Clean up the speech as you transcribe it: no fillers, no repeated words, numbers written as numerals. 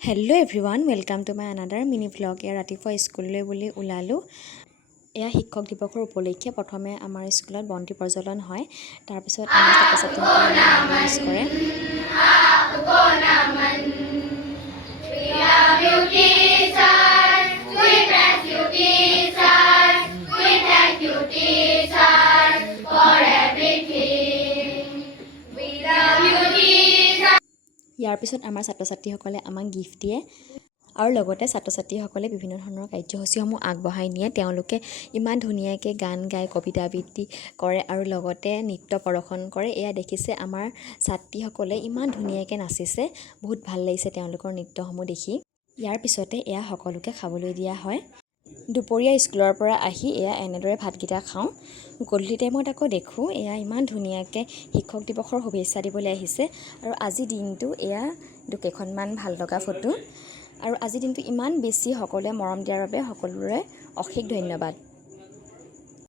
Hello' everyone, welcome to my another mini vlog. এয়া ৰাতিপুৱা স্কুললৈ বুলি ওলালোঁ। এয়া শিক্ষক দিৱসৰ উপলক্ষে প্ৰথমে আমাৰ স্কুলত বন্তি প্ৰজ্বলন হয়। তাৰপিছত আমাৰ ছাত্ৰ ছাত্ৰীসকলে ইউজ কৰে। ইয়াৰ পিছত আমাৰ ছাত্ৰ ছাত্ৰীসকলে আমাক গিফ্ট দিয়ে আৰু লগতে ছাত্ৰ ছাত্ৰীসকলে বিভিন্ন ধৰণৰ কাৰ্যসূচীসমূহ আগবঢ়াই নিয়ে। তেওঁলোকে ইমান ধুনীয়াকৈ গান গায়, কবিতা আবৃত্তি কৰে আৰু লগতে নৃত্য প্ৰদৰ্শন কৰে। এয়া দেখিছে আমাৰ ছাত্ৰীসকলে ইমান ধুনীয়াকৈ নাচিছে। বহুত ভাল লাগিছে তেওঁলোকৰ নৃত্যসমূহ দেখি। ইয়াৰ পিছতে এয়া সকলোকে খাবলৈ দিয়া হয়। দুপৰীয়া স্কুলৰ পৰা আহি এয়া এনেদৰে ভাতকেইটা খাওঁ। গধূলি টাইমত আকৌ দেখোঁ এয়া ইমান ধুনীয়াকৈ শিক্ষক দিৱসৰ শুভেচ্ছা দিবলৈ আহিছে। আৰু আজিৰ দিনটো এয়া কেইখনমান ভাল লগা ফটো। আৰু আজিৰ দিনটো ইমান বেছি সকলোৱে মৰম দিয়াৰ বাবে সকলোৰে অশেষ ধন্যবাদ।